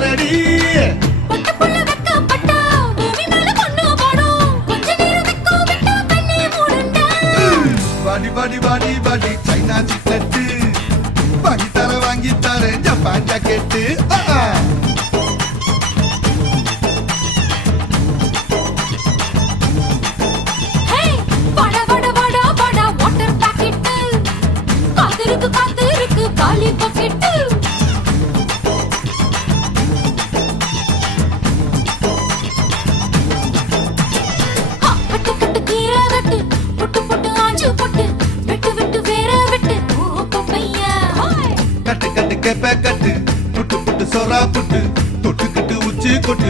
பாரடி பாடி பாடி பாடி சைனா சிக்கெட்டு வாங்கி தரேன் ஜப்பான் ஜாக்கெட்டு கட்டு கட்டு கெப்ப கட்டு புட்டு புட்டு சொரா புட்டு தொட்டு கட்டு உச்சி கொட்டு